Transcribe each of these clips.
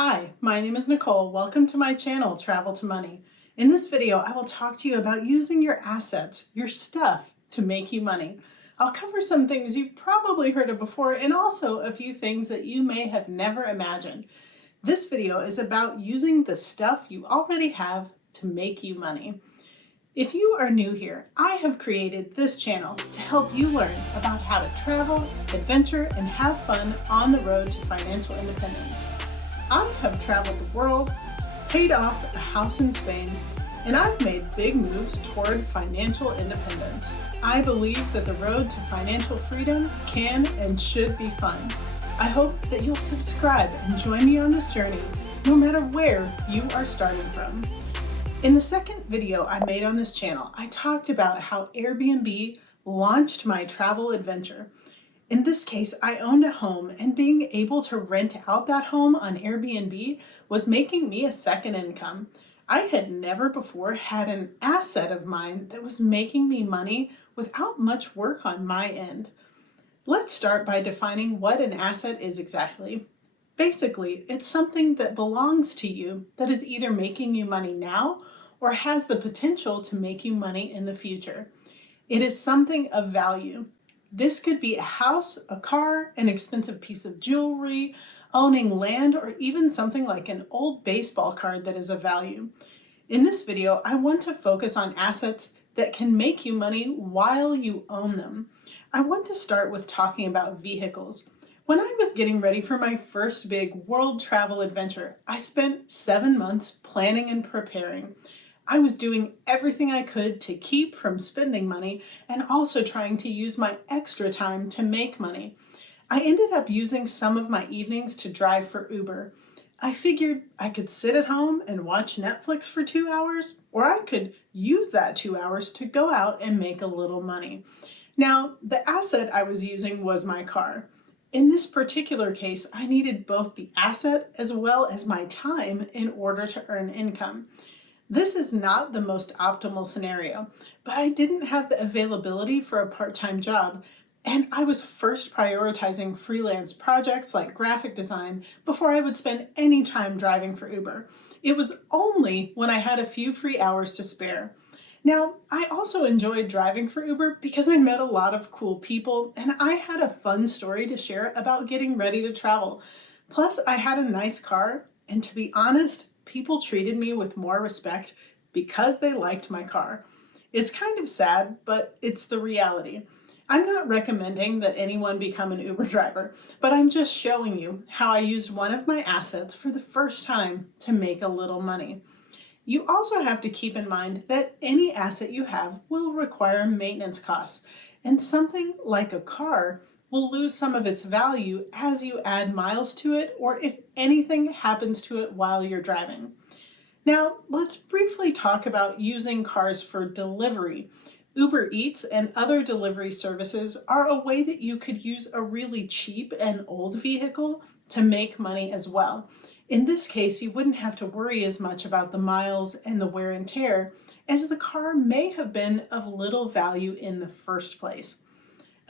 Hi, my name is Nicole. Welcome to my channel, Travel to Money. In this video, I will talk to you about using your assets, your stuff, to make you money. I'll cover some things you've probably heard of before and also a few things that you may have never imagined. This video is about using the stuff you already have to make you money. If you are new here, I have created this channel to help you learn about how to travel, adventure, and have fun on the road to financial independence. I have traveled the world, paid off a house in Spain, and I've made big moves toward financial independence. I believe that the road to financial freedom can and should be fun. I hope that you'll subscribe and join me on this journey, no matter where you are starting from. In the second video I made on this channel, I talked about how Airbnb launched my travel adventure. In this case, I owned a home, and being able to rent out that home on Airbnb was making me a second income. I had never before had an asset of mine that was making me money without much work on my end. Let's start by defining what an asset is exactly. Basically, it's something that belongs to you that is either making you money now or has the potential to make you money in the future. It is something of value. This could be a house, a car, an expensive piece of jewelry, owning land, or even something like an old baseball card that is of value. In this video, I want to focus on assets that can make you money while you own them. I want to start with talking about vehicles. When I was getting ready for my first big world travel adventure, I spent 7 months planning and preparing. I was doing everything I could to keep from spending money and also trying to use my extra time to make money. I ended up using some of my evenings to drive for Uber. I figured I could sit at home and watch Netflix for 2 hours, or I could use that 2 hours to go out and make a little money. Now, the asset I was using was my car. In this particular case, I needed both the asset as well as my time in order to earn income. This is not the most optimal scenario, but I didn't have the availability for a part-time job, and I was first prioritizing freelance projects like graphic design before I would spend any time driving for Uber. It was only when I had a few free hours to spare. Now, I also enjoyed driving for Uber because I met a lot of cool people and I had a fun story to share about getting ready to travel. Plus, I had a nice car, and to be honest, people treated me with more respect because they liked my car. It's kind of sad, but it's the reality. I'm not recommending that anyone become an Uber driver, but I'm just showing you how I used one of my assets for the first time to make a little money. You also have to keep in mind that any asset you have will require maintenance costs, and something like a car will lose some of its value as you add miles to it or if anything happens to it while you're driving. Now, let's briefly talk about using cars for delivery. Uber Eats and other delivery services are a way that you could use a really cheap and old vehicle to make money as well. In this case, you wouldn't have to worry as much about the miles and the wear and tear, as the car may have been of little value in the first place.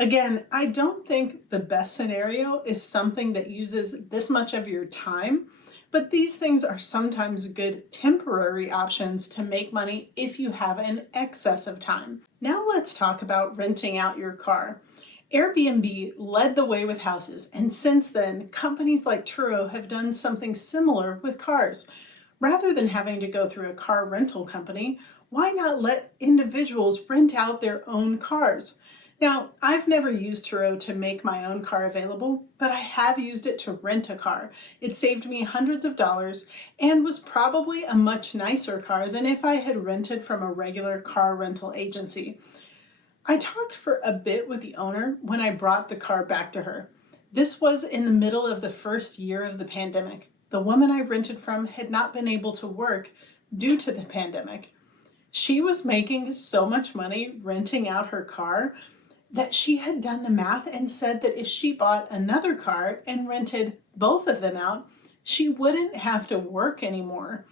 Again, I don't think the best scenario is something that uses this much of your time, but these things are sometimes good temporary options to make money if you have an excess of time. Now let's talk about renting out your car. Airbnb led the way with houses, and since then, companies like Turo have done something similar with cars. Rather than having to go through a car rental company, why not let individuals rent out their own cars? Now, I've never used Turo to make my own car available, but I have used it to rent a car. It saved me hundreds of dollars and was probably a much nicer car than if I had rented from a regular car rental agency. I talked for a bit with the owner when I brought the car back to her. This was in the middle of the first year of the pandemic. The woman I rented from had not been able to work due to the pandemic. She was making so much money renting out her car that she had done the math and said that if she bought another car and rented both of them out, she wouldn't have to work anymore.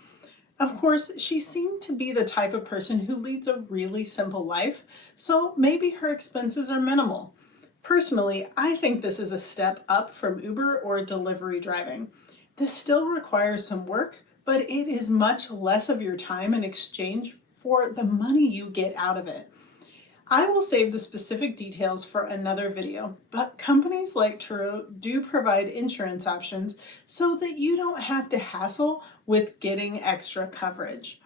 Of course, she seemed to be the type of person who leads a really simple life, so maybe her expenses are minimal. Personally, I think this is a step up from Uber or delivery driving. This still requires some work, but it is much less of your time in exchange for the money you get out of it. I will save the specific details for another video, but companies like Turo do provide insurance options so that you don't have to hassle with getting extra coverage.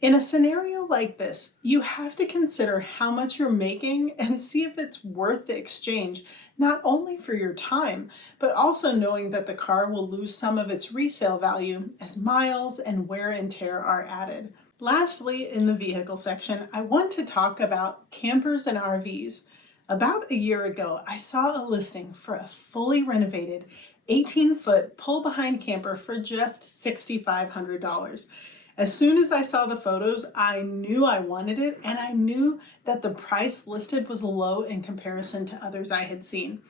In a scenario like this, you have to consider how much you're making and see if it's worth the exchange, not only for your time, but also knowing that the car will lose some of its resale value as miles and wear and tear are added. Lastly, in the vehicle section, I want to talk about campers and RVs. About a year ago, I saw a listing for a fully renovated 18-foot pull-behind camper for just $6,500. As soon as I saw the photos, I knew I wanted it, and I knew that the price listed was low in comparison to others I had seen.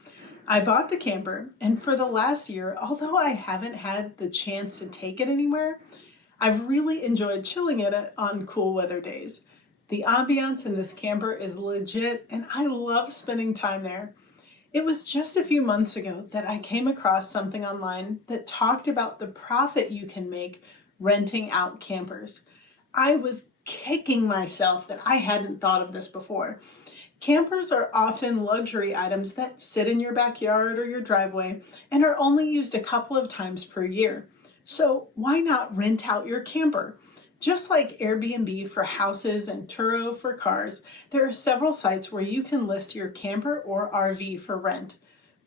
I bought the camper, and for the last year, although I haven't had the chance to take it anywhere, I've really enjoyed chilling in it on cool weather days. The ambiance in this camper is legit, and I love spending time there. It was just a few months ago that I came across something online that talked about the profit you can make renting out campers. I was kicking myself that I hadn't thought of this before. Campers are often luxury items that sit in your backyard or your driveway and are only used a couple of times per year. So why not rent out your camper? Just like Airbnb for houses and Turo for cars, there are several sites where you can list your camper or RV for rent.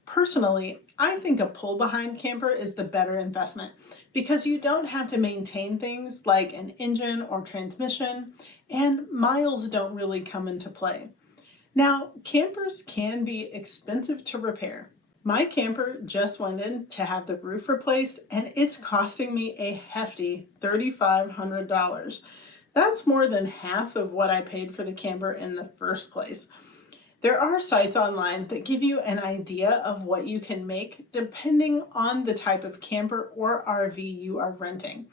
Personally, I think a pull-behind camper is the better investment because you don't have to maintain things like an engine or transmission, and miles don't really come into play. Now, campers can be expensive to repair. My camper just went in to have the roof replaced, and it's costing me a hefty $3,500. That's more than half of what I paid for the camper in the first place. There are sites online that give you an idea of what you can make depending on the type of camper or RV you are renting.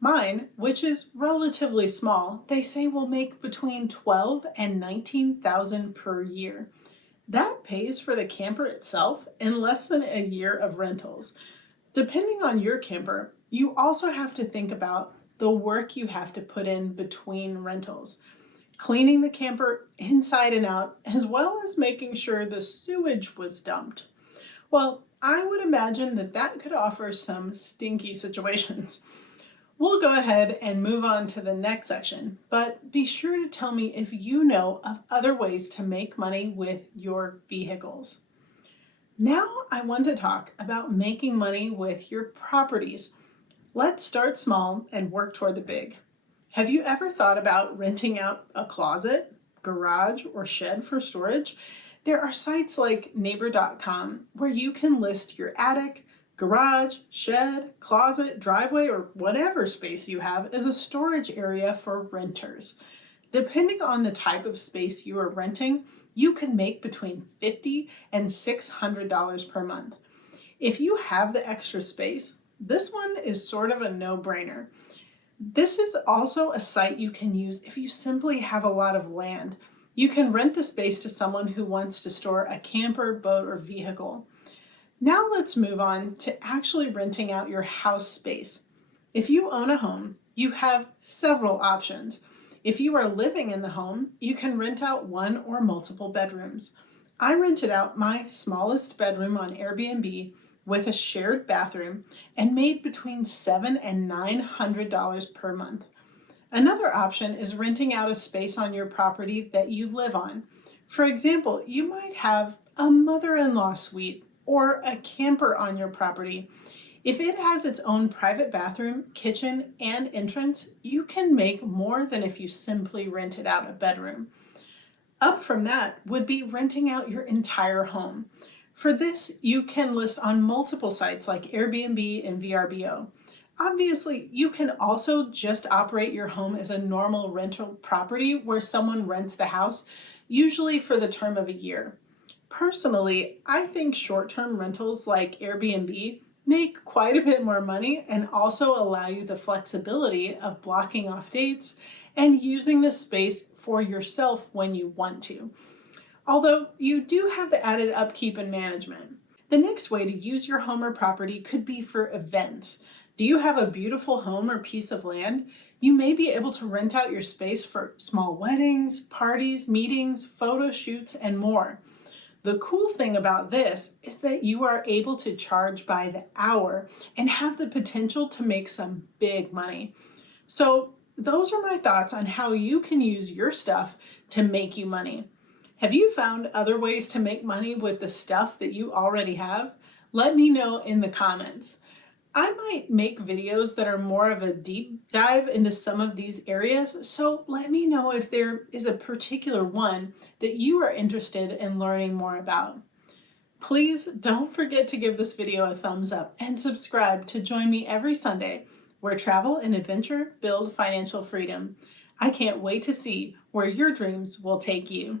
Mine, which is relatively small, they say will make between $12,000 and $19,000 per year. That pays for the camper itself in less than a year of rentals. Depending on your camper, you also have to think about the work you have to put in between rentals. Cleaning the camper inside and out, as well as making sure the sewage was dumped. Well, I would imagine that could offer some stinky situations. We'll go ahead and move on to the next section, but be sure to tell me if you know of other ways to make money with your vehicles. Now I want to talk about making money with your properties. Let's start small and work toward the big. Have you ever thought about renting out a closet, garage, or shed for storage? There are sites like neighbor.com where you can list your attic, garage, shed, closet, driveway, or whatever space you have as a storage area for renters. Depending on the type of space you are renting, you can make between $50 and $600 per month. If you have the extra space, this one is sort of a no-brainer. This is also a site you can use if you simply have a lot of land. You can rent the space to someone who wants to store a camper, boat, or vehicle. Now let's move on to actually renting out your house space. If you own a home, you have several options. If you are living in the home, you can rent out one or multiple bedrooms. I rented out my smallest bedroom on Airbnb with a shared bathroom and made between $700 and $900 per month. Another option is renting out a space on your property that you live on. For example, you might have a mother-in-law suite or a camper on your property. If it has its own private bathroom, kitchen, and entrance, you can make more than if you simply rented out a bedroom. Up from that would be renting out your entire home. For this, you can list on multiple sites like Airbnb and VRBO. Obviously, you can also just operate your home as a normal rental property where someone rents the house, usually for the term of a year. Personally, I think short-term rentals like Airbnb make quite a bit more money and also allow you the flexibility of blocking off dates and using the space for yourself when you want to. Although you do have the added upkeep and management. The next way to use your home or property could be for events. Do you have a beautiful home or piece of land? You may be able to rent out your space for small weddings, parties, meetings, photo shoots, and more. The cool thing about this is that you are able to charge by the hour and have the potential to make some big money. So those are my thoughts on how you can use your stuff to make you money. Have you found other ways to make money with the stuff that you already have? Let me know in the comments. I might make videos that are more of a deep dive into some of these areas, so let me know if there is a particular one that you are interested in learning more about. Please don't forget to give this video a thumbs up and subscribe to join me every Sunday where travel and adventure build financial freedom. I can't wait to see where your dreams will take you.